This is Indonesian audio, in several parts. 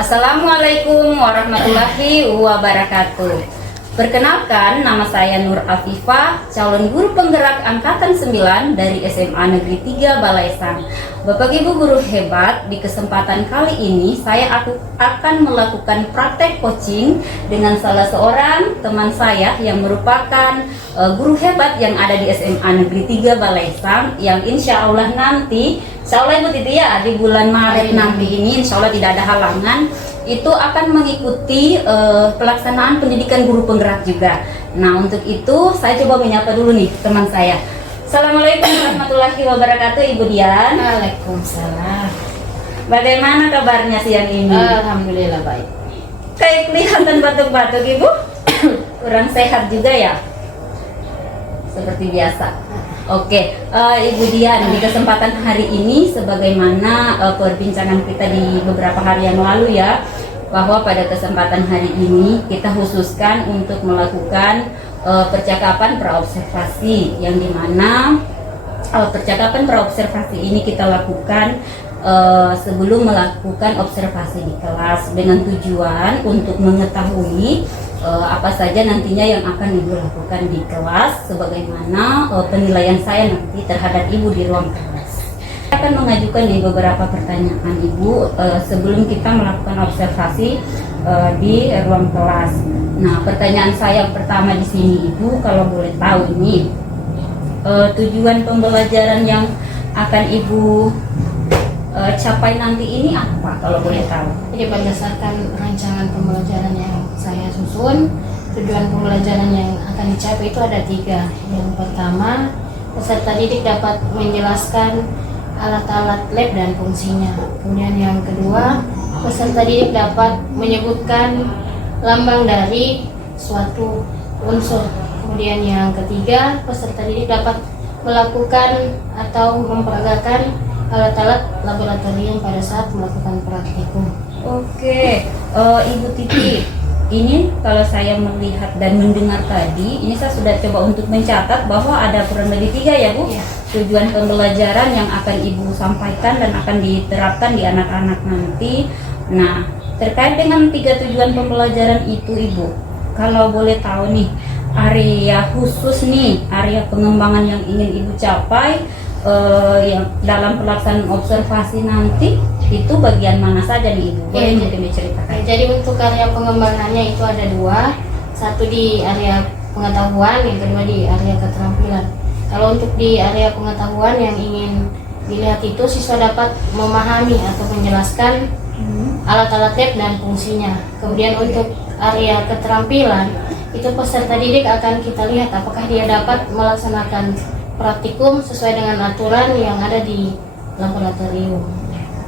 Assalamualaikum warahmatullahi wabarakatuh. Perkenalkan, nama saya Nur Afifah, calon guru penggerak angkatan 9 dari SMA Negeri 3 Balaisang. Bapak Ibu guru hebat, di kesempatan kali ini saya akan melakukan praktek coaching dengan salah seorang teman saya yang merupakan guru hebat yang ada di SMA Negeri 3 Balaisang, yang insya Allah nanti, insya Allah Ibu Titi ya, di bulan Maret nanti ini insya Allah tidak ada halangan, itu akan mengikuti pelaksanaan pendidikan guru penggerak juga. Nah, untuk itu saya coba menyapa dulu nih teman saya. Assalamualaikum warahmatullahi wabarakatuh, Ibu Dian. Waalaikumsalam. Bagaimana kabarnya siang ini? Alhamdulillah baik. Kayak kelihatan batuk-batuk, Ibu. Kurang sehat juga ya? Seperti biasa. Oke, Ibu Dian, di kesempatan hari ini sebagaimana perbincangan kita di beberapa hari yang lalu ya, bahwa pada kesempatan hari ini kita khususkan untuk melakukan percakapan praobservasi, yang dimana percakapan praobservasi ini kita lakukan sebelum melakukan observasi di kelas, dengan tujuan untuk mengetahui apa saja nantinya yang akan Ibu lakukan di kelas, sebagaimana penilaian saya nanti terhadap Ibu di ruang kelas. Saya akan mengajukan nih beberapa pertanyaan Ibu sebelum kita melakukan observasi di ruang kelas. Nah, pertanyaan saya yang pertama di sini Ibu, kalau boleh tahu ini tujuan pembelajaran yang akan Ibu capai nanti ini apa, kalau boleh tahu? Jadi berdasarkan rancangan pembelajaran yang saya susun, tujuan pembelajaran yang akan dicapai itu ada 3. Yang pertama, peserta didik dapat menjelaskan alat-alat lab dan fungsinya. Kemudian yang kedua, peserta didik dapat menyebutkan lambang dari suatu unsur. Kemudian yang ketiga, peserta didik dapat melakukan atau memperagakan alat-alat laboratorium pada saat melakukan praktikum. Oke, Ibu Titi, ini kalau saya melihat dan mendengar tadi, ini saya sudah coba untuk mencatat bahwa ada kurang lebih 3 ya Bu, Ya. tujuan pembelajaran yang akan Ibu sampaikan dan akan diterapkan di anak-anak nanti. Nah, terkait dengan 3 tujuan pembelajaran itu Ibu, kalau boleh tahu nih, area khusus nih, area pengembangan yang ingin Ibu capai yang dalam pelaksanaan observasi nanti, itu bagian mana saja nih Ibu? Boleh mungkin diceritakan? Jadi untuk area pengembangannya itu ada 2, satu di area pengetahuan, yang kedua di area keterampilan. Kalau untuk di area pengetahuan yang ingin dilihat itu, siswa dapat memahami atau menjelaskan alat-alat lab dan fungsinya. Kemudian untuk area keterampilan itu peserta didik akan kita lihat apakah dia dapat melaksanakan praktikum sesuai dengan aturan yang ada di laboratorium.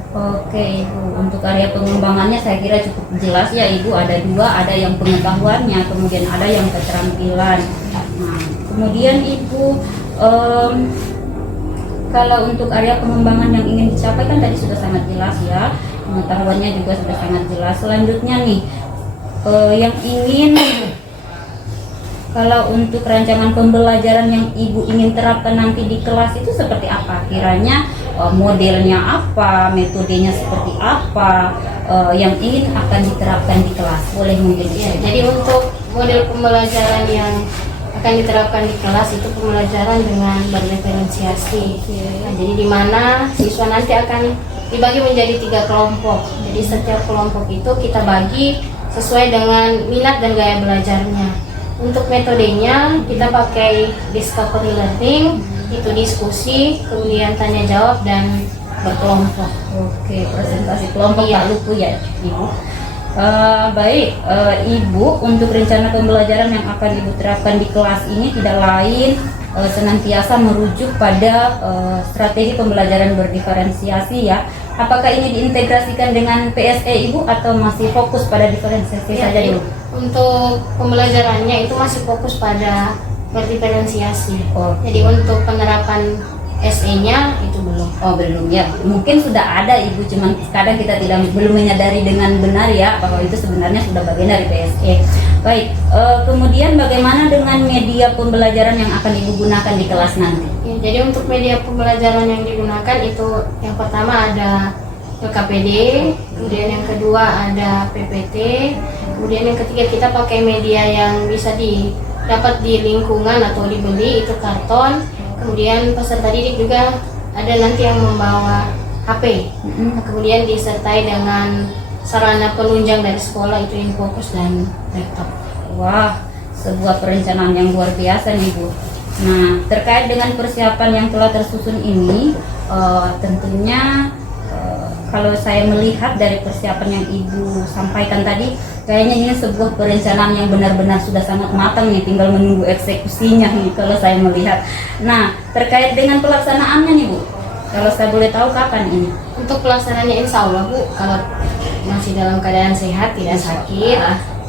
Oke Ibu, untuk area pengembangannya saya kira cukup jelas ya Ibu, ada 2, ada yang pengetahuannya, kemudian ada yang keterampilan. Nah, kemudian Ibu, kalau untuk area pengembangan yang ingin dicapai kan tadi sudah sangat jelas ya, pengetahuannya juga sudah sangat jelas. Selanjutnya nih, yang ingin, kalau untuk rancangan pembelajaran yang Ibu ingin terapkan nanti di kelas itu seperti apa? Kiranya modelnya apa, metodenya seperti apa yang ingin akan diterapkan di kelas? Boleh mungkin Ya, jadi untuk model pembelajaran yang akan diterapkan di kelas itu pembelajaran dengan berdiferensiasi. Nah, jadi di mana siswa nanti akan dibagi menjadi 3 kelompok. Jadi setiap kelompok itu kita bagi sesuai dengan minat dan gaya belajarnya. Untuk metodenya kita pakai discovery learning, itu diskusi, kemudian tanya jawab dan berkelompok. Oke, presentasi kelompok Iya. tak lupa ya Ibu. Baik, Ibu, untuk rencana pembelajaran yang akan Ibu terapkan di kelas ini tidak lain senantiasa merujuk pada strategi pembelajaran berdiferensiasi ya. Apakah ini diintegrasikan dengan PSE Ibu atau masih fokus pada diferensiasi saja dulu? Untuk pembelajarannya itu masih fokus pada berdiferensiasi. Oh. Jadi untuk penerapan SE-nya itu belum. Oh belum ya, mungkin sudah ada Ibu, cuman kadang kita belum menyadari dengan benar ya bahwa itu sebenarnya sudah bagian dari PSE. Baik, kemudian bagaimana dengan media pembelajaran yang akan Ibu gunakan di kelas nanti? Ya, jadi untuk media pembelajaran yang digunakan itu yang pertama ada PKPD, kemudian yang kedua ada PPT, kemudian yang ketiga kita pakai media yang bisa dapat di lingkungan atau dibeli, itu karton. Kemudian peserta didik juga ada nanti yang membawa HP. Kemudian disertai dengan sarana penunjang dari sekolah, itu infokus dan laptop. Wah, sebuah perencanaan yang luar biasa nih Bu. Nah, terkait dengan persiapan yang telah tersusun ini, tentunya kalau saya melihat dari persiapan yang Ibu sampaikan tadi, kayaknya ini sebuah perencanaan yang benar-benar sudah sangat matang nih, tinggal menunggu eksekusinya nih kalau saya melihat. Nah, terkait dengan pelaksanaannya nih Bu, kalau saya boleh tahu kapan ini? Untuk pelaksanaannya insya Allah Bu, kalau masih dalam keadaan sehat, tidak sakit,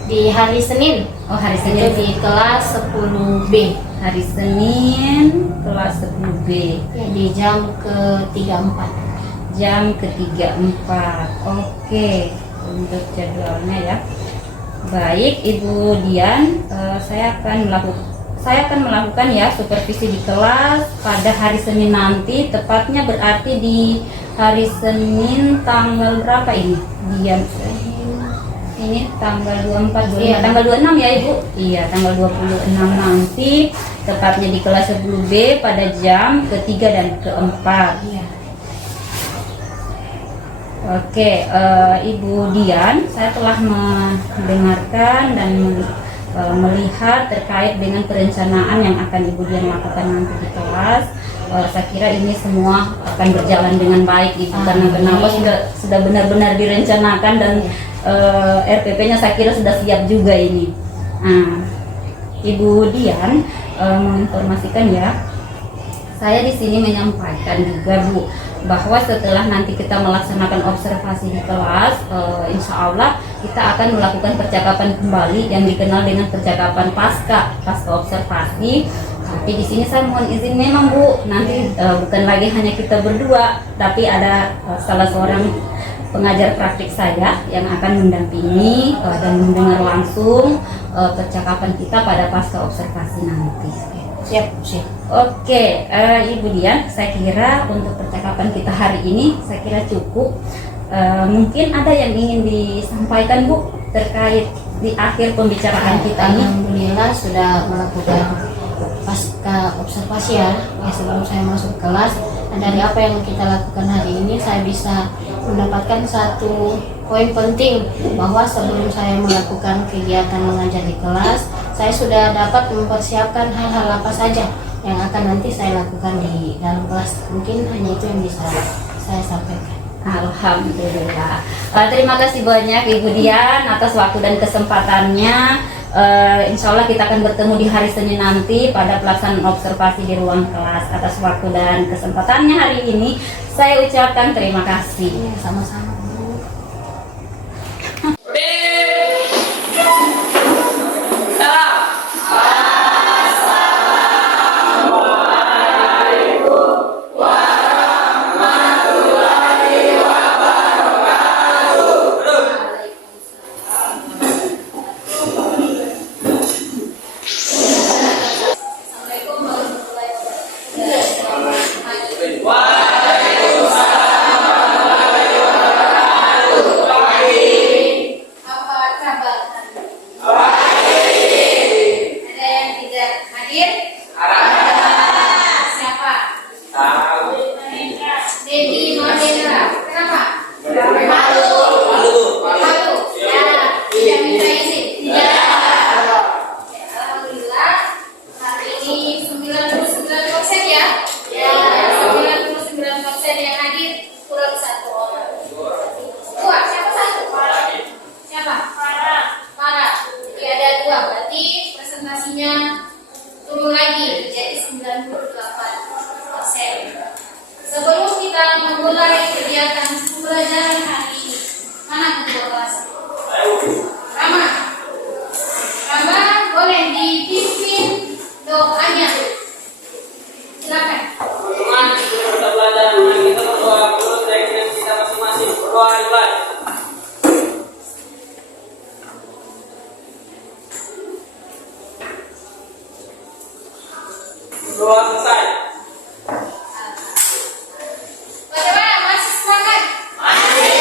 di hari Senin. Oh, hari Itu Senin di kelas 10B. Hari Senin kelas 10B. Ya, di jam ke-34. Jam ke-34. Oke, untuk jadwalnya ya. Baik Ibu Dian, saya akan melakukan ya supervisi di kelas pada hari Senin nanti, tepatnya berarti di hari Senin tanggal berapa ini? Dian, ini tanggal 24, Iya. tanggal 26 ya Ibu? Iya, tanggal 26 nanti, tepatnya di kelas 10B pada jam ke-3 dan ke-4. Iya. Oke, Ibu Dian, saya telah mendengarkan dan melihat terkait dengan perencanaan yang akan Ibu Dian lakukan nanti di kelas. Saya kira ini semua akan berjalan dengan baik Ibu, karena kenapa sudah benar-benar direncanakan dan RPP-nya saya kira sudah siap juga ini. Nah, Ibu Dian menginformasikan ya, saya di sini menyampaikan juga Bu, bahwa setelah nanti kita melaksanakan observasi di kelas, insya Allah kita akan melakukan percakapan kembali yang dikenal dengan percakapan pasca observasi. Tapi di sini saya mohon izin memang Bu, nanti bukan lagi hanya kita berdua, tapi ada salah seorang pengajar praktik saya yang akan mendampingi dan mendengar langsung percakapan kita pada pasca observasi nanti. Siap. Oke, Ibu Dian, saya kira untuk percakapan kita hari ini saya kira cukup. Mungkin ada yang ingin disampaikan Bu terkait di akhir pembicaraan kita ini. Alhamdulillah sudah melakukan pasca observasi ya. Sebelum saya masuk kelas, dari apa yang kita lakukan hari ini saya bisa mendapatkan satu poin penting, bahwa sebelum saya melakukan kegiatan mengajar di kelas, saya sudah dapat mempersiapkan hal-hal apa saja yang akan nanti saya lakukan di dalam kelas. Mungkin hanya itu yang bisa saya sampaikan. Alhamdulillah. Terima kasih banyak Ibu Dian atas waktu dan kesempatannya. Insya Allah kita akan bertemu di hari Senin nanti pada pelaksanaan observasi di ruang kelas. Atas waktu dan kesempatannya hari ini saya ucapkan terima kasih. Iya, sama-sama. Sebelum kita memulai kegiatan pembelajaran hari ini, mana kedua kelas? Rama, boleh dipimpin doanya. Silakan. Teman-teman, sebelum kita belajar, mari kita berdoa menurut keyakinan kita masing-masing. Berdoa dimulai. Berdoa selesai. Bagaimana? Masih semangat? Masih.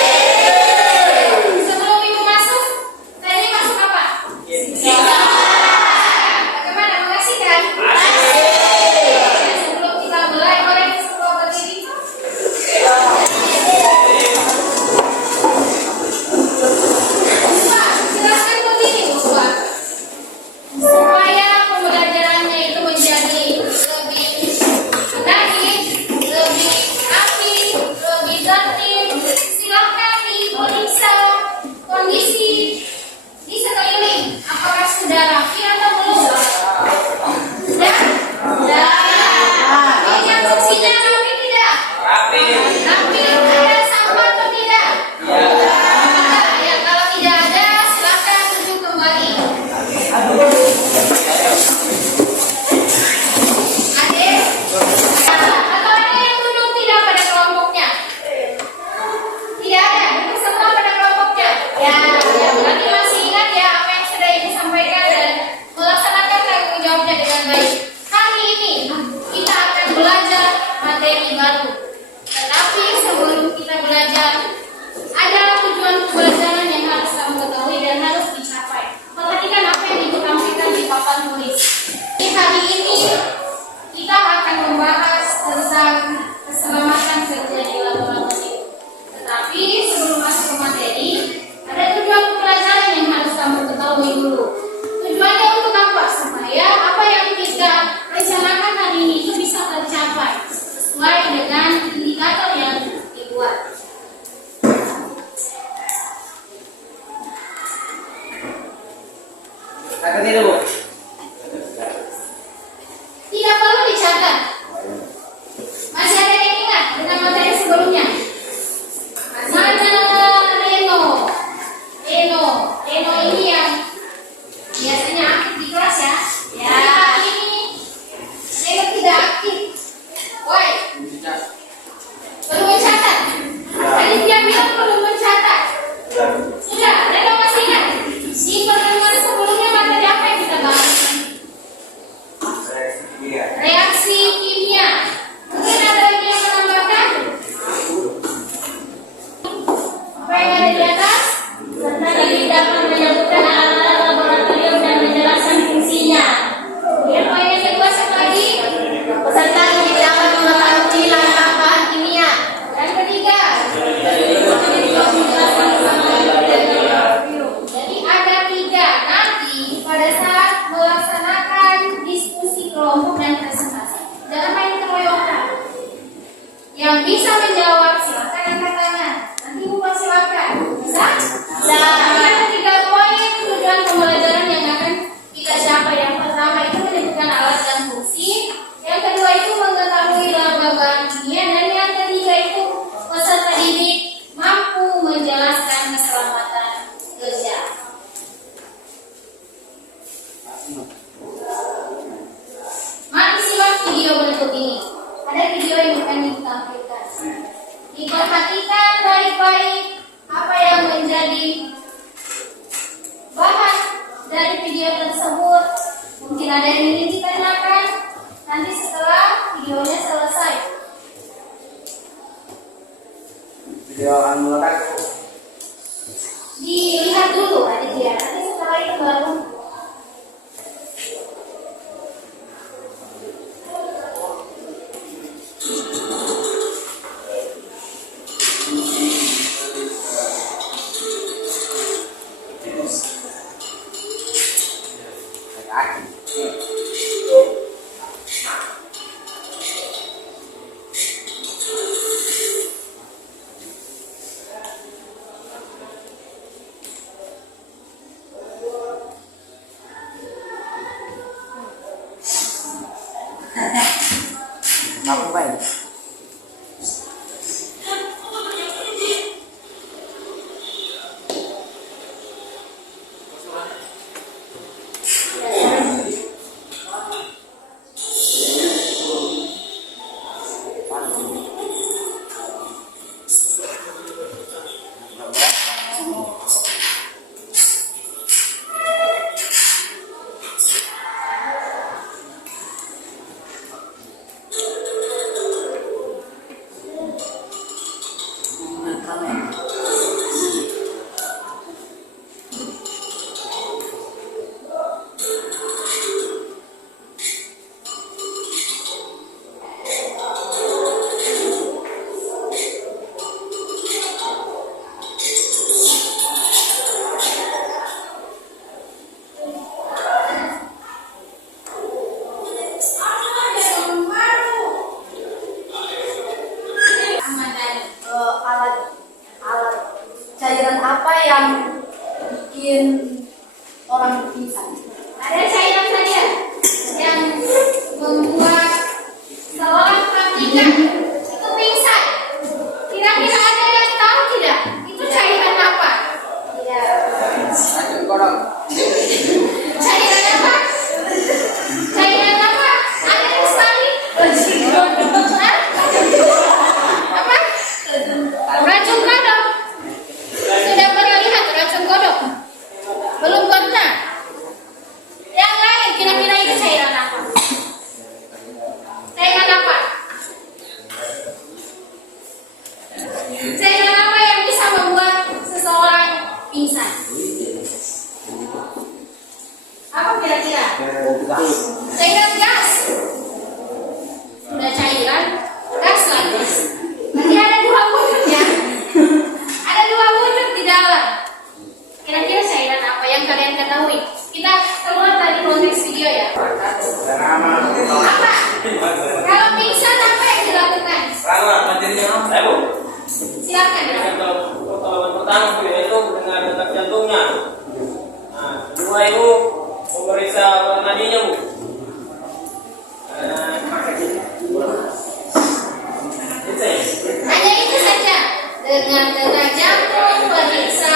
Nah, yang ketiga poin tujuan pembelajaran yang akan kita capai. Yang pertama itu menyebutkan alat dan fungsi. Yang kedua itu mengetahui lembaga kimia. Dan yang ketiga itu peserta didik mampu menjelaskan keselamatan kerja. Mari simak video berikut ini. Ada video yang akan ditampilkan. Diperhatikan baik-baik apa yang menjadi bahan dari video tersebut. Mungkin ada yang ingin ditanyakan nanti setelah videonya selesai. Video akan meledak. Dilihat dulu dia. Nanti setelah itu baru Aku baik. alat cairan apa yang bikin orang pingsan? Ada cairan saja yang membuat seorang praktikan itu pingsan. Kira-kira ada yang tahu tidak? Itu cairan apa? Tidak. Cairan apa? Cairan apa? Ada yang sekali? Hah? Apa? Racun kodok. Sudah pernah lihat racun kodok? Belum pernah. Yang lain kira-kira itu cairan apa? Cairan apa? Cairan apa yang bisa membuat seseorang pingsan? Apa kira-kira? Cairan gas. Sudah cairan, gas lagi. Nanti ada dua wujudnya. Ada dua wujud di dalam. Kira-kira cairan apa yang kalian ketahui? Kita keluar dari konteks video ya. Apa? Kalau pingsan apa yang dilakukan? Silakan ya. Pertolongan pertama itu yaitu dengan detak jantungnya. Nah, kedua itu memeriksa nadinya, Bu. Hanya itu saja. Dengan detak jantung, periksa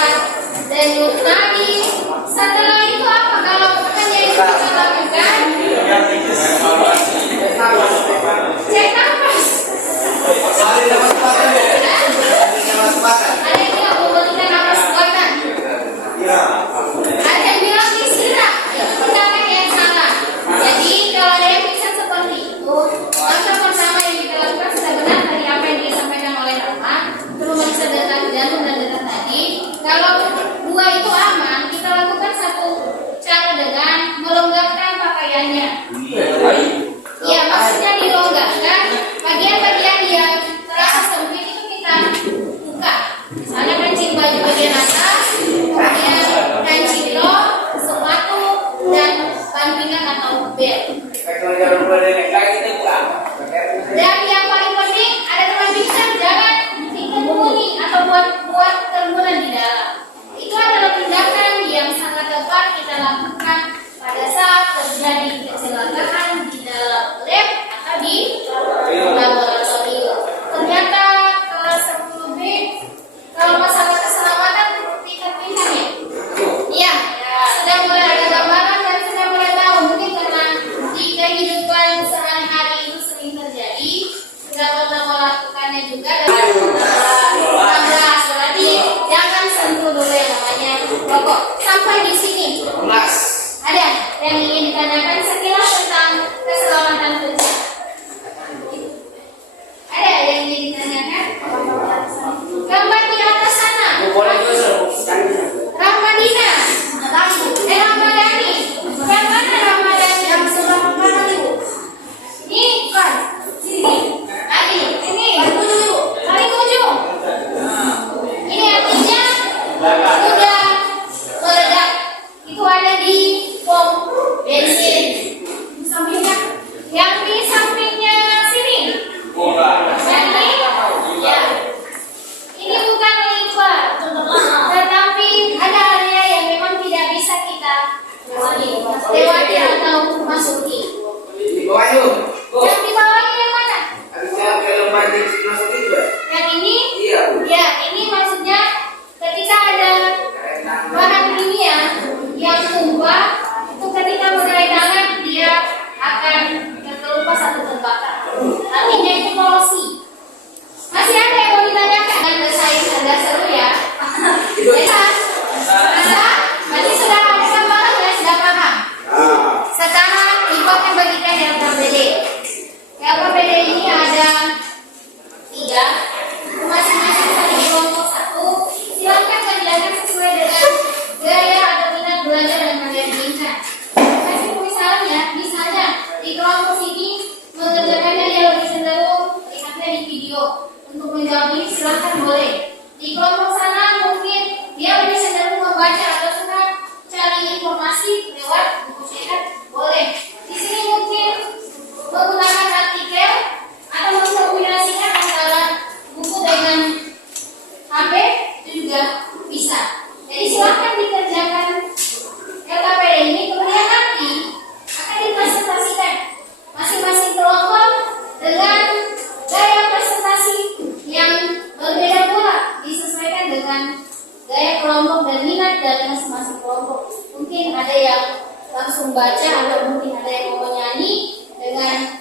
denyut nadi. Setelah itu apa? Kalau hanya itu kita lakukan, cek nafas. Ada yang bilang memberikan nafas buatan. Ada yang bilang istirahat. Pertama yang salah. Jadi kalau ada yang pingsan seperti itu, langkah pertama yang kita lakukan sudah benar dari apa yang disampaikan oleh Rahma. Perlu memeriksa detak untuk menjawab ini silahkan boleh. Di kelompok sana mungkin dia lebih cenderung membaca atau suka cari informasi lewat buku cetak, boleh. Di sini mungkin menggunakan artikel atau mengkombinasikan antara buku dengan HP itu juga bisa. Jadi silahkan dikerjakan LKPD ini, kemudian nanti akan dipresentasikan masing-masing kelompok dengan gaya presentasi yang berbeda pula, disesuaikan dengan gaya kelompok dan minat dari masing-masing kelompok. Mungkin ada yang langsung baca atau mungkin ada yang mau menyanyi dengan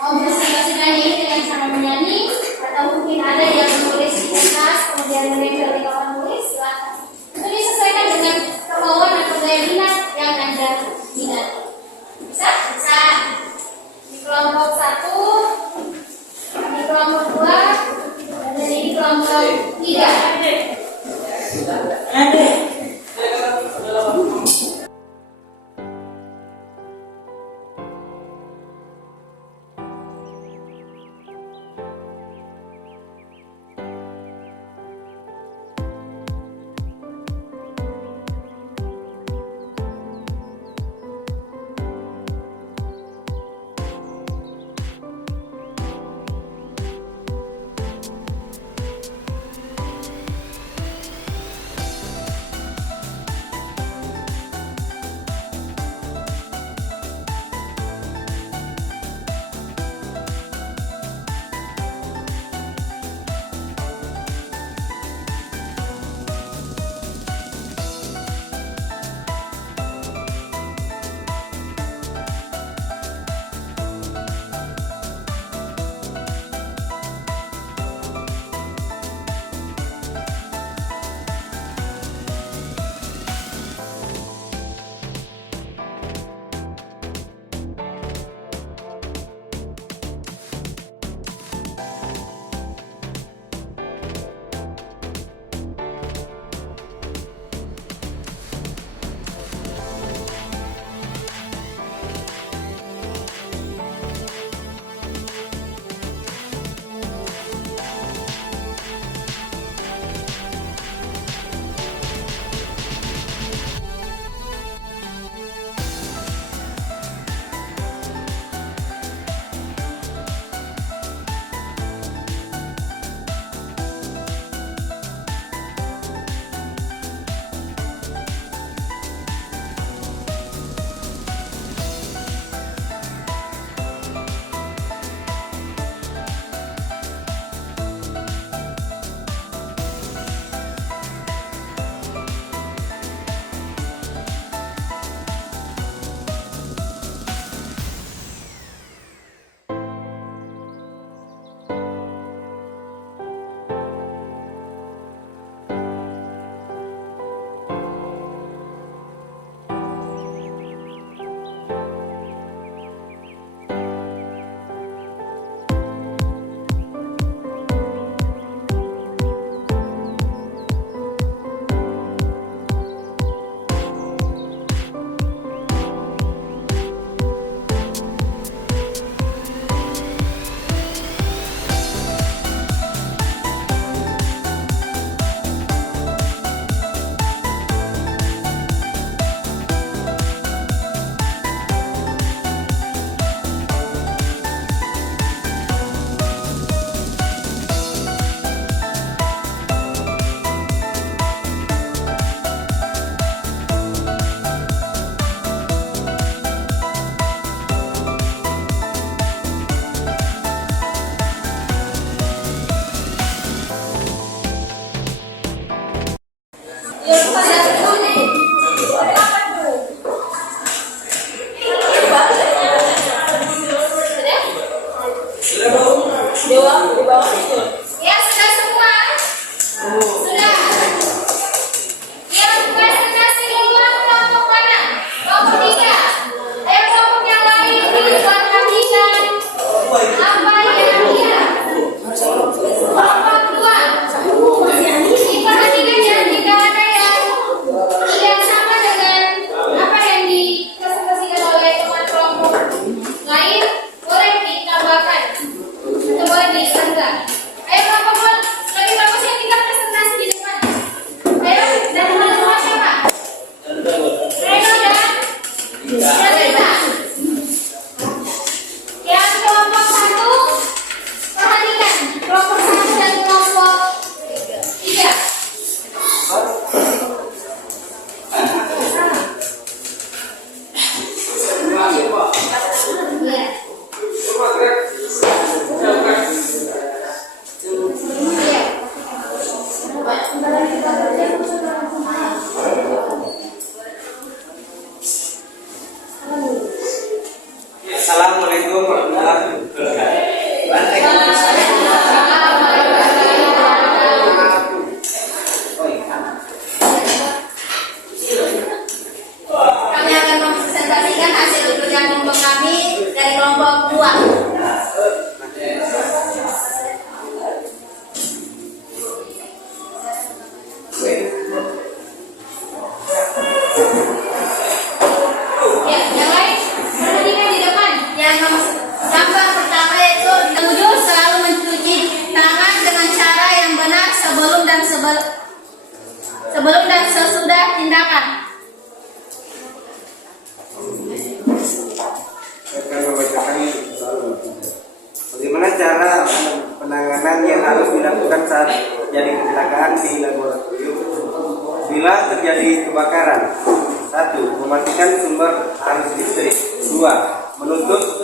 mempresentasikan diri dengan cara menyanyi, atau mungkin ada yang menulis di kertas kemudian menempel di papan tulis, silakan. Itu disesuaikan dengan kemauan atau gaya minat yang Anda minat. Bisa? Bisa. Di kelompok 1, di kelompok 2, dan di kelompok 3. sebelum dan sesudah tindakan. Akan membacakan bagaimana cara penanganan yang harus dilakukan saat terjadi kecelakaan di laboratorium. Bila terjadi kebakaran, 1. Mematikan sumber arus listrik. 2. Menutup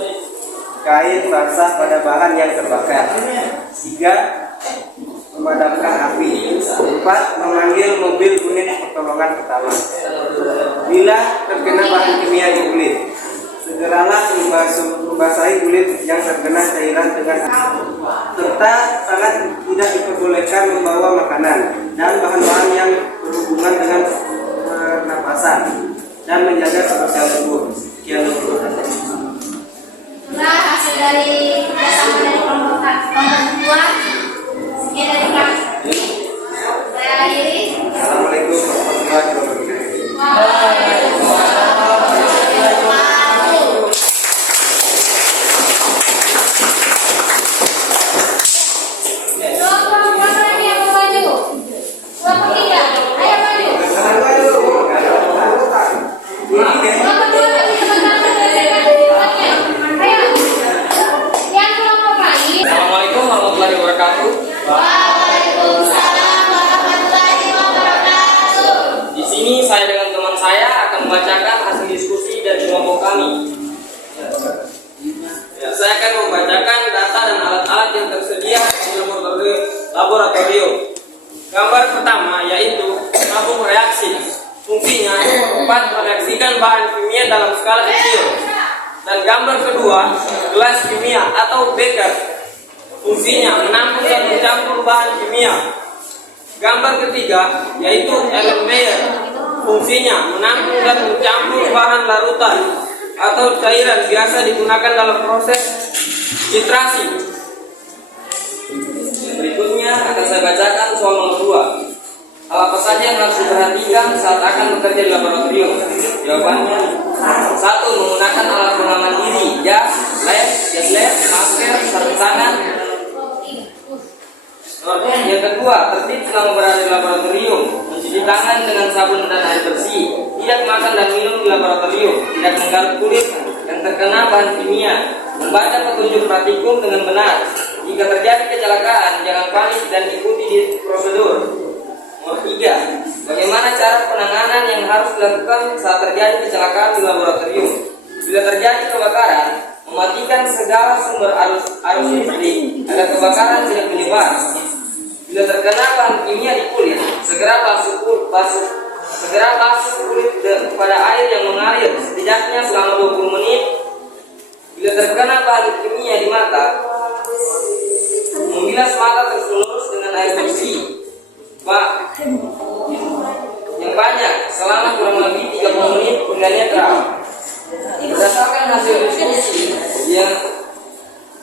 kain basah pada bahan yang terbakar. 3. Memadamkan api. 4. Memanggil mobil unit pertolongan pertama. Bila terkena bahan kimia di kulit, segeralah membasahi kulit yang terkena cairan dengan air, serta sangat tidak diperbolehkan membawa makanan dan bahan-bahan yang berhubungan dengan pernapasan dan menjaga kebersihan tubuh. Sekian dulu. Itulah hasil dari kerjasama dari kelompok 2. Sekian dari kami. Saya akhiri. Assalamualaikum warahmatullahi wabarakatuh. Waalaikumsalam warahmatullahi wabarakatuh. Kelompok lagi yang mau maju. Kelompok 3, ayo maju. Kelompok 2 lagi teman-teman ayo. Yang kelompok lagi. Assalamualaikum warahmatullahi wabarakatuh. Waalaikumsalam warahmatullahi wabarakatuh. Di sini saya dengan teman saya akan membacakan hasil diskusi dari kelompok kami. Ya, saya akan membacakan data dan alat-alat yang tersedia di laboratorium. Gambar pertama yaitu tabung reaksi. Fungsinya dapat mereaksikan bahan kimia dalam skala kecil. Dan gambar kedua, gelas kimia atau beker. Fungsinya menampung dan mencampur bahan kimia. Gambar ketiga yaitu Erlenmeyer. Fungsinya menampung dan mencampur bahan larutan atau cairan biasa digunakan dalam proses filtrasi. Berikutnya akan saya bacakan soal nomor 2. Hal apa saja yang harus diperhatikan saat akan bekerja di laboratorium? Jawabannya 1. Menggunakan alat pengaman diri, jas, lab, masker, sarung tangan. Yang kedua, tertib selama berada di laboratorium, mencuci tangan dengan sabun dan air bersih, tidak makan dan minum di laboratorium, tidak menggaruk kulit yang terkena bahan kimia, membaca petunjuk praktikum dengan benar. Jika terjadi kecelakaan, jangan panik dan ikuti di prosedur. Nomor 3, bagaimana cara penanganan yang harus dilakukan saat terjadi kecelakaan di laboratorium? Bila terjadi kebakaran, mematikan segala sumber arus listrik agar kebakaran tidak menyebar. Bila terkena bahan kimia di kulit, segera basuh kulit pada air yang mengalir setidaknya selama 20 menit. Bila terkena bahan kimia di mata, membilas mata terus-menerus dengan air bersih yang banyak selama kurang lebih 30 menit hingga netral. Berdasarkan hasil diskusi yang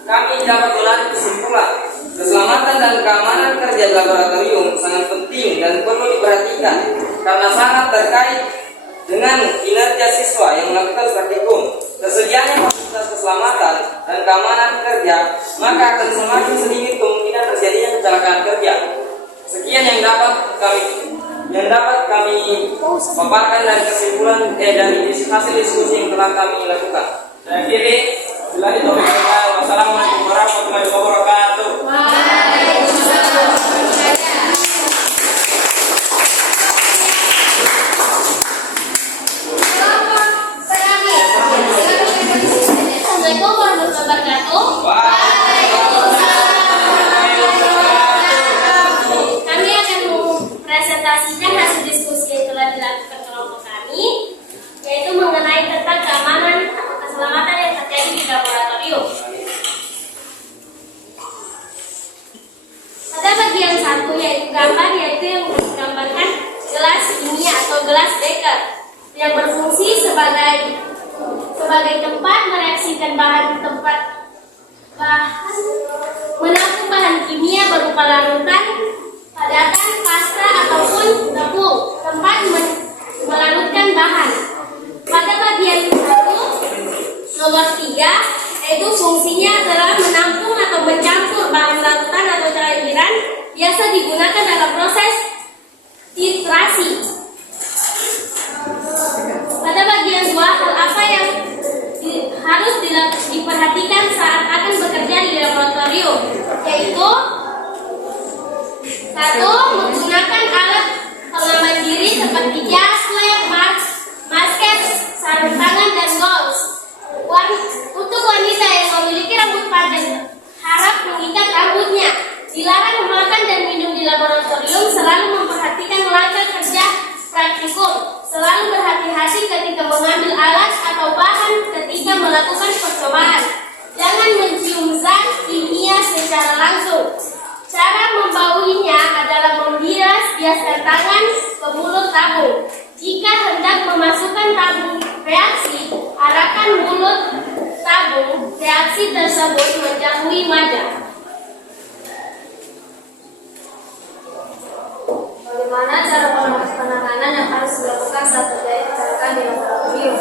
kami dapat menarik kesimpulan, keselamatan dan keamanan kerja di laboratorium sangat penting dan perlu diperhatikan karena sangat terkait dengan kinerja siswa yang melakukan praktikum. Tersedianya fasilitas keselamatan dan keamanan kerja, maka akan semakin sedikit kemungkinan terjadinya kecelakaan kerja. Sekian yang dapat kami paparkan dari kesimpulan dari hasil diskusi yang telah kami lakukan. Saya akhiri. Wassalamualaikum warahmatullahi wabarakatuh. Waalaikumsalam. Assalamualaikum warahmatullahi wabarakatuh. Kami akan mempresentasikan hasil diskusi yang telah dilakukan kelompok kami, yaitu mengenai tentang keamanan atau keselamatan yang terjadi di laboratorium. Pada bagian satu yaitu gambar, yaitu yang menggambarkan gelas kimia atau gelas beker yang berfungsi sebagai tempat mereaksikan menampung bahan kimia berupa larutan, padatan, pasta ataupun tepung, tempat melarutkan bahan. Pada bagian satu nomor 3 yaitu fungsinya adalah menampung atau mencampur bahan larutan atau cairan biasa digunakan dalam proses titrasi. Pada bagian 2, hal apa yang harus diperhatikan saat akan bekerja di laboratorium, yaitu 1. Menggunakan alat pengaman diri seperti jas, lab, masker, sarung tangan, dan gloves. Untuk wanita yang memiliki rambut panjang, harap mengikat rambutnya. Dilarang makan dan minum di laboratorium. Selalu memperhatikan langkah kerja praktikum. Selalu berhati-hati ketika mengambil alat atau bahan ketika melakukan percobaan. Jangan mencium zat kimia secara langsung. Cara membauinya adalah membiaskan tangan ke mulut tabung. Jika hendak memasukkan tabung reaksi, arahkan mulut tabung reaksi tersebut menjauhi wajah. Bagaimana cara penanganan yang harus dilakukan saat terjadi kecelakaan di laboratorium?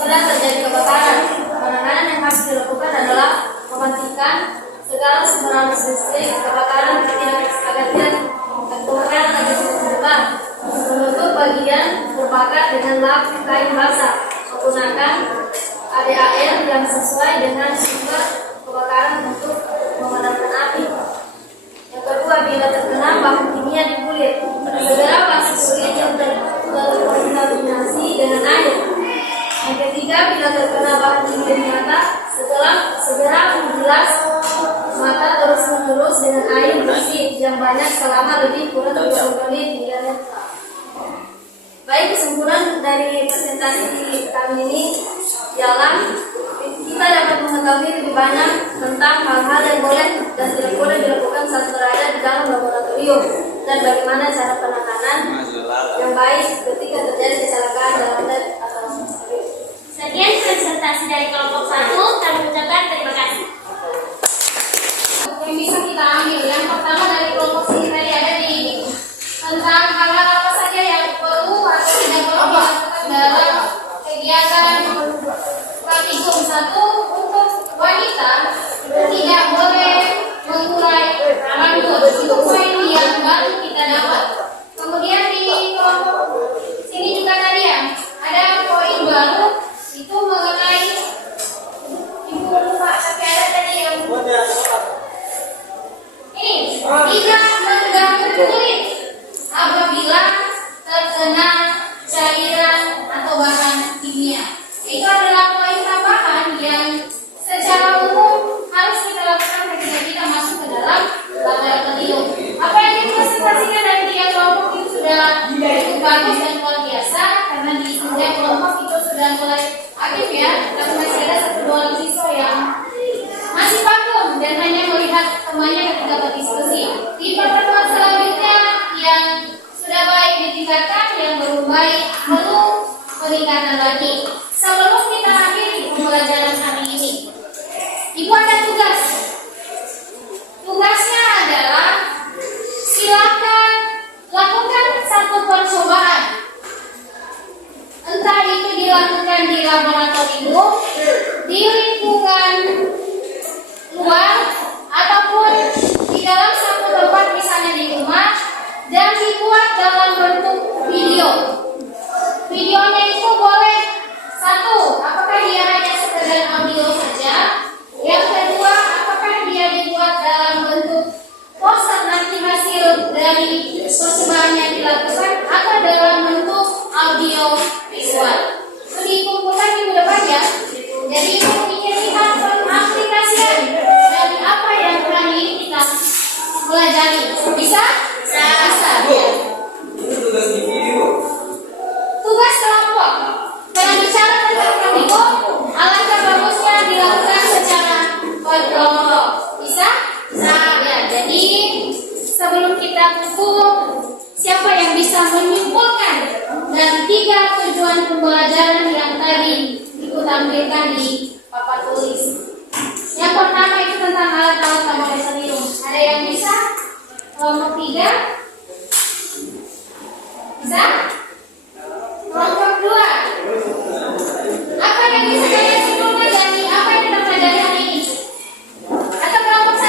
Bila terjadi kebakaran, penanganan yang harus dilakukan adalah mematikan segala sumber listrik kebakaran agar tidak terjebak. Menutup bagian terbakar dengan lap kain basah. Menggunakan ADAR yang sesuai dengan sumber kebakaran untuk memadamkan api. Yang kedua, bila terkena bahan kimia di kulit, segera basuh kulit yang terkontaminasi dengan air. Yang ketiga, bila terkena bahan kimia di mata, segera membilas mata terus-menerus dengan air bersih yang banyak selama lebih kurang 30 menit hingga netral. Baik, kesimpulan dari presentasi kami ini ialah kita dapat mengetahui lebih banyak tentang hal-hal yang boleh dan tidak boleh dilakukan saat berada di dalam laboratorium dan bagaimana cara penanganan yang baik ketika terjadi kecelakaan dalam lab atau laboratorium. Sekian presentasi dari kelompok 1, kami ucapkan terima kasih. Yang bisa kita ambil, yang pertama dari kelompok sini tadi ada di tentang hal-hal apa saja yang perlu atau tidak perlu dilakukan dalam kegiatan praktikum. 1, untuk wanita tidak boleh mengurai rambut. Itu poin yang baru kita dapat. Kemudian di kelompok sini juga tadi ya ada poin baru, itu mengenai ibu lupa tapi ada tadi yang ini tidak mengganggu kulit apabila terkena cairan atau bahan kimia. Itu adalah poin tambahan yang secara umum harus kita lakukan ketika kita masuk ke dalam laboratorium. Apa yang dipresentasikan dari tiga kelompok itu sudah cukup bagus dan luar biasa, karena di setiap kelompok itu sudah mulai aktif ya, tapi masih ada 1-2 siswa yang masih vakum dan hanya melihat temannya ketika berdiskusi. Di pertemuan selanjutnya yang sudah baik ditingkatkan, yang belum baik perlu peningkatan lagi. Sebelum kita akhiri pembelajaran hari ini, Ibu ada tugas. Tugasnya adalah silakan lakukan satu percobaan. Entah itu dilakukan di laboratorium, di lingkungan luar, ataupun di dalam satu tempat misalnya di rumah, dan dibuat dalam bentuk video. Videonya itu boleh 1, apakah dia hanya sekedar audio saja. Yang kedua, apakah dia dibuat dalam bentuk poster nanti hasil dari percobaan yang dilakukan, atau dalam bentuk audio visual. Itu dikumpulkan minggu depan ya. Jadi ingin lihat pengaplikasian dari apa yang hari ini kita pelajari. Bisa? Bisa. Ya. Tugas kelompok. Dalam bicara tentang praktikum, alangkah bagusnya dilakukan secara berkelompok. Bisa? Ya. Jadi sebelum kita tutup, siapa yang bisa menyimpulkan dari 3 tujuan pembelajaran yang tadi ditampilkan di papan tulis? Yang pertama itu tentang alat-alat laboratorium. Ada yang bisa? Kelompok 3? Bisa? Kelompok 2? Apa yang bisa kalian simpulkan dari apa yang kita pelajari hari ini? Atau kelompok 1?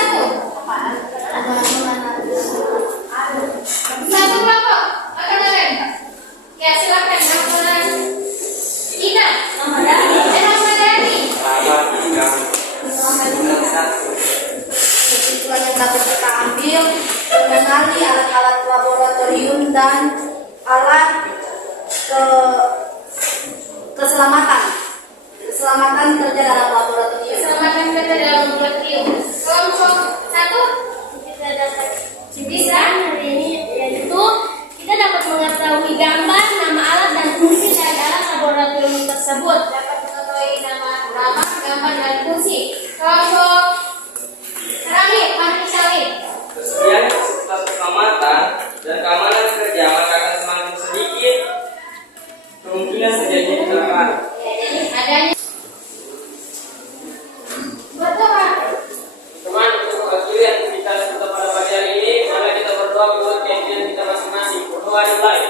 alat laboratorium dan alat keselamatan kerja dalam laboratorium. Keselamatan kerja dalam laboratorium. Kelompok 1 kita dapat bisa hari ini, yaitu kita dapat mengetahui gambar, nama alat dan fungsi dari alat laboratorium tersebut. Dapat mengetahui nama, gambar dan fungsi. Kelompok terakhir, Pak Syarif. Kemudian fasilitas keselamatan dan keamanan kerja maka akan semakin sedikit kemungkinan terjadinya kecelakaan. Jadi adanya Teman, untuk mengakhiri aktivitas kita pada pagi hari ini, mari kita berdoa menurut keyakinan kita masing-masing. Berdoa dimulai.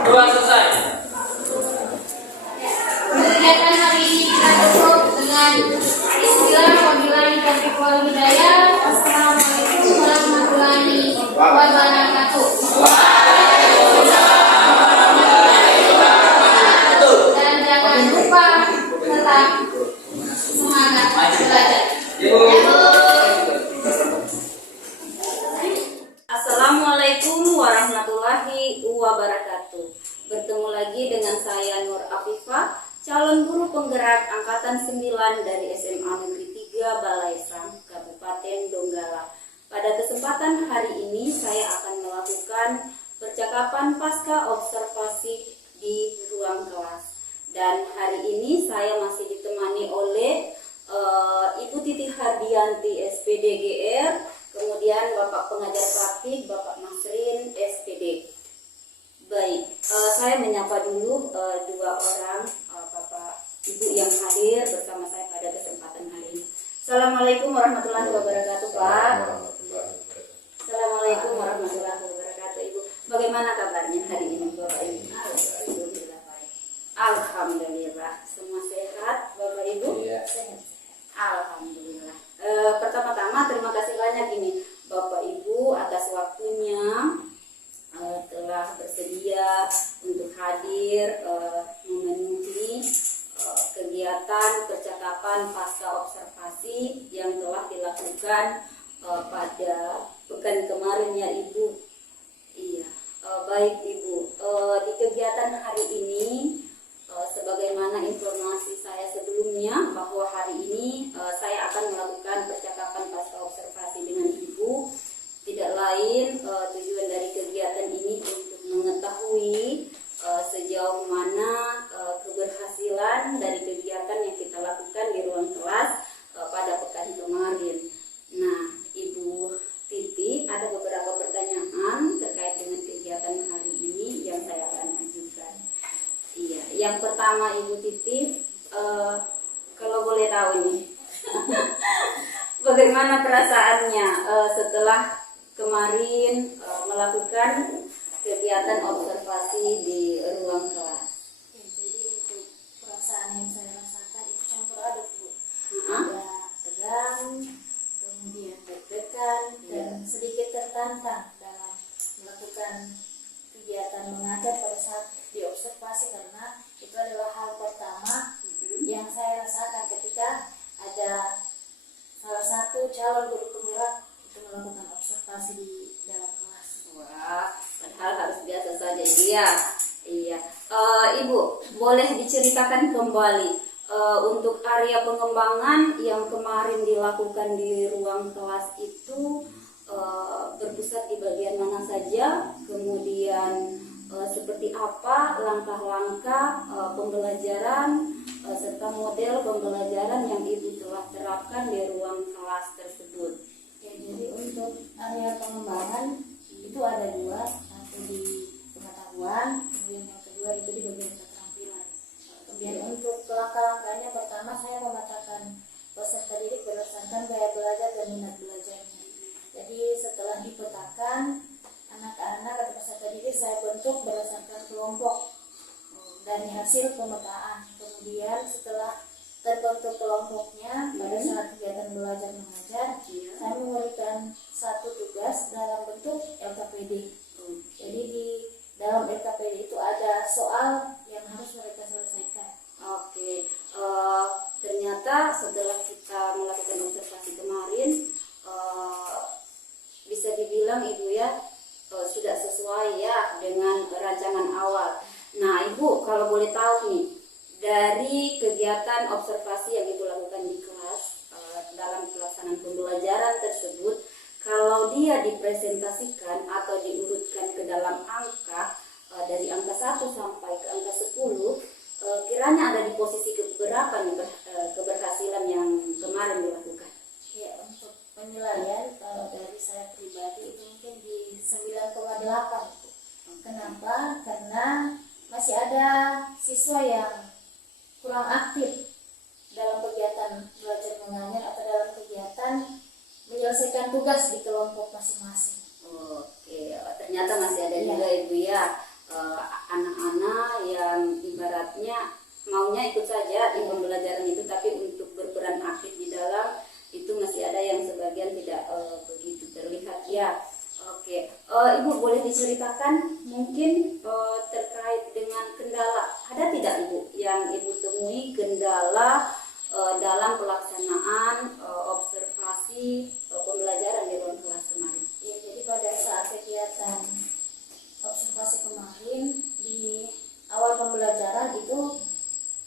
Doa selesai. kegiatan hari ini kita tutup dengan istilah wabillahi taufiq wal hidayah. Assalamualaikum warahmatullahi wabarakatuh. Dan jangan lupa tetap semangat belajar. Assalamualaikum warahmatullahi wabarakatuh. Bertemu lagi dengan saya Nur Afifah, calon guru penggerak angkatan 9 dari SMA Negeri 3 Balaisang, Kabupaten Donggala. Pada kesempatan hari ini saya akan melakukan percakapan pasca observasi di ruang kelas. Dan hari ini saya masih ditemani oleh Ibu Titi Hardianti SPD GR, kemudian Bapak Pengajar Praktik Bapak Masrin SPD. Baik, saya menyapa dulu dua orang Bapak Ibu yang hadir bersama saya pada kesempatan hari ini. Assalamualaikum warahmatullahi wabarakatuh, Pak. Assalamualaikum warahmatullahi wabarakatuh, Ibu. Bagaimana kabarnya hari ini, Bapak Ibu? Alhamdulillah baik. Alhamdulillah. Semua sehat, Bapak Ibu? Sehat. Alhamdulillah. Pertama-tama terima kasih banyak ini Bapak Ibu atas waktunya, telah bersedia untuk hadir memenuhi kegiatan percakapan pasca observasi yang telah dilakukan pada pekan kemarin ya Ibu. Iya, baik Ibu. Di kegiatan hari ini, sebagaimana informasi saya sebelumnya bahwa hari ini saya akan melakukan percakapan pasca observasi dengan Ibu. Tidak lain tujuan dari kegiatan ini untuk mengetahui sejauh mana keberhasilan dari kegiatan yang kita lakukan di ruang kelas pada pekan kemarin. Nah, Ibu Titi, ada beberapa pertanyaan terkait dengan kegiatan hari ini yang saya akan ajukan. Iya, yang pertama Ibu Titi, kalau boleh tahu nih, bagaimana perasaannya setelah kemarin melakukan kegiatan observasi di ruang kelas? Ya, jadi untuk perasaan yang saya rasakan itu campur aduk, Bu. Ada tegang, kemudian deg-degan, dan sedikit tertantang dalam melakukan kegiatan mengajar pada saat diobservasi, karena itu adalah hal pertama yang saya rasakan ketika ada salah satu calon guru penggerak itu melakukan observasi di dalam kelas. Wah, padahal harus biasa saja. Iya. Ibu, boleh diceritakan kembali untuk area pengembangan yang kemarin dilakukan di ruang kelas itu berpusat di bagian mana saja, kemudian seperti apa langkah-langkah pembelajaran serta model pembelajaran yang Ibu telah terapkan di ruang kelas tersebut. Ya, jadi untuk area pengembangan itu ada dua, satu di pengetahuan, kemudian yang kedua itu di bagian keterampilan. Kemudian untuk langkah-langkahnya, pertama saya memetakan peserta didik berdasarkan gaya belajar dan minat belajarnya. Jadi setelah dipetakan anak-anak atau peserta didik saya bentuk berdasarkan kelompok dari hasil pemetaan. Kemudian setelah terbentuk kelompoknya pada saat kegiatan belajar mengajar, saya memberikan satu tugas dalam bentuk LKPD. Jadi di dalam LKPD itu ada soal yang harus mereka selesaikan. Oke, ternyata setelah kita melakukan observasi kemarin, bisa dibilang Ibu ya sudah sesuai ya dengan rancangan awal. Nah Ibu, kalau boleh tahu nih, dari kegiatan observasi yang Ibu lakukan di kelas dalam pelaksanaan pembelajaran tersebut, kalau dia dipresentasikan atau diurutkan ke dalam angka dari angka 1 sampai ke angka 10, kiranya ada di posisi keberapa nih keberhasilan yang kemarin dilakukan? Ya, untuk penilaian kalau dari saya pribadi itu mungkin di 9,8. Kenapa? Karena masih ada siswa yang kurang aktif dalam kegiatan belajar mengajar atau dalam kegiatan menyelesaikan tugas di kelompok masing-masing. Oke, ternyata masih ada juga Ibu ya anak-anak yang ibaratnya maunya ikut saja di pembelajaran itu, tapi untuk berperan aktif di dalam itu masih ada yang sebagian tidak begitu terlihat ya. Oke, Ibu boleh diceritakan mungkin terkait dengan kendala, ada tidak Ibu yang Ibu temui kendala dalam pelaksanaan observasi pembelajaran di ruang kelas kemarin? Ya, jadi pada saat kegiatan observasi kemarin di awal pembelajaran itu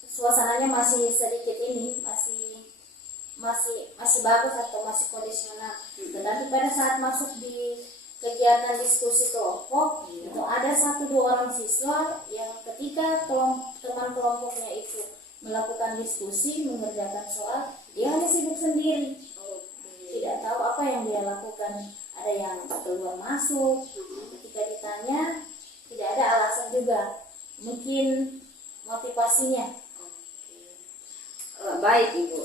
suasananya masih sedikit ini masih bagus atau masih kondisional. Tetapi pada saat masuk di kegiatan diskusi kelompok itu ada 1-2 orang siswa yang ketika teman kelompoknya itu melakukan diskusi mengerjakan soal, dia hanya sibuk sendiri, tidak tahu apa yang dia lakukan. Ada yang keluar masuk, ketika ditanya tidak ada alasan juga, mungkin motivasinya. Baik Ibu,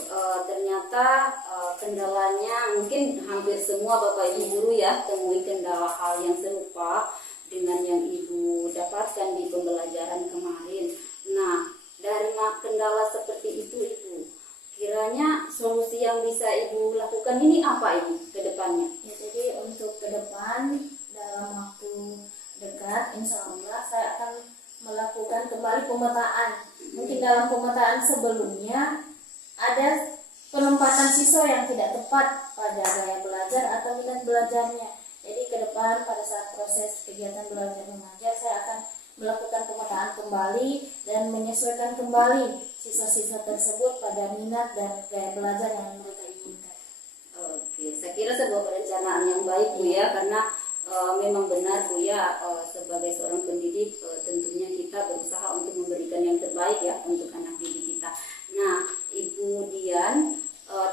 ternyata kendalanya mungkin hampir semua Bapak Ibu guru ya temui kendala hal yang serupa dengan yang Ibu dapatkan di pembelajaran kemarin. Nah, dari kendala seperti itu Ibu, kiranya solusi yang bisa Ibu lakukan ini apa Ibu ke depannya? Ya, jadi untuk ke depan dalam waktu dekat insya Allah saya akan melakukan kembali pemetaan. Mungkin dalam pemetaan sebelumnya ada penempatan siswa yang tidak tepat pada gaya belajar atau minat belajarnya. Jadi ke depan pada saat proses kegiatan belajar mengajar saya akan melakukan pemetaan kembali dan menyesuaikan kembali siswa-siswa tersebut pada minat dan gaya belajar yang mereka inginkan. Oke, saya kira sebuah perencanaan yang baik Bu ya, karena memang benar Bu ya, sebagai seorang pendidik tentunya kita berusaha untuk memberikan yang terbaik ya untuk anak didik kita. Nah, Ibu Dian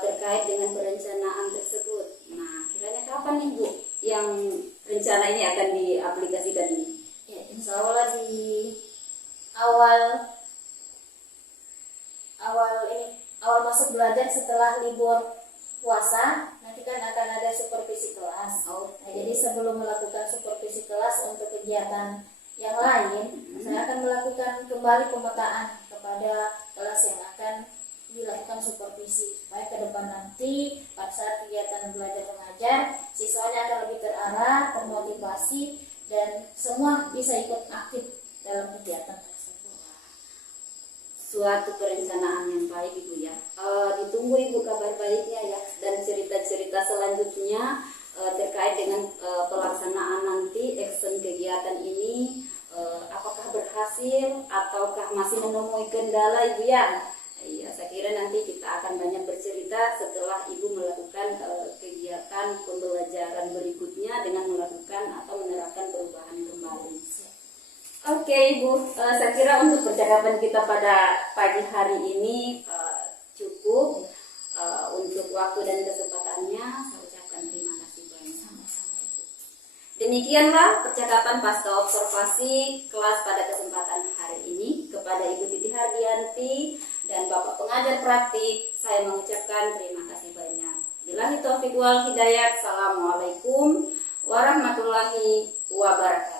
terkait dengan perencanaan tersebut, nah kiranya kapan nih Bu yang rencana ini akan diaplikasikan ini? Ya, insya Allah di awal masuk belajar setelah libur puasa nanti kan akan ada supervisi kelas. Nah, jadi sebelum melakukan supervisi kelas untuk kegiatan yang lain, saya akan melakukan kembali pemetaan kepada kelas yang akan dilakukan supervisi supaya ke depan nanti pada saat kegiatan belajar mengajar siswanya akan lebih terarah, termotivasi dan semua bisa ikut aktif dalam kegiatan tersebut. Suatu perencanaan yang baik Ibu ya. Ditunggu Ibu kabar baiknya ya, dan cerita-cerita selanjutnya terkait dengan pelaksanaan nanti action kegiatan ini, apakah berhasil ataukah masih menemui kendala Ibu ya? Iya, saya kira nanti kita akan banyak bercerita setelah Ibu melakukan kegiatan pembelajaran berikutnya dengan melakukan atau menerapkan perubahan kembali. Oke Ibu, saya kira untuk percakapan kita pada pagi hari ini cukup. Untuk waktu dan kesempatannya saya ucapkan terima kasih banyak. Sama-sama Ibu. Demikianlah percakapan pasca observasi kelas pada kesempatan hari ini. Kepada Ibu Titi Hardianti dan Bapak pengajar praktik, saya mengucapkan terima kasih banyak. Billahi taufiq wal hidayat. Assalamualaikum warahmatullahi wabarakatuh.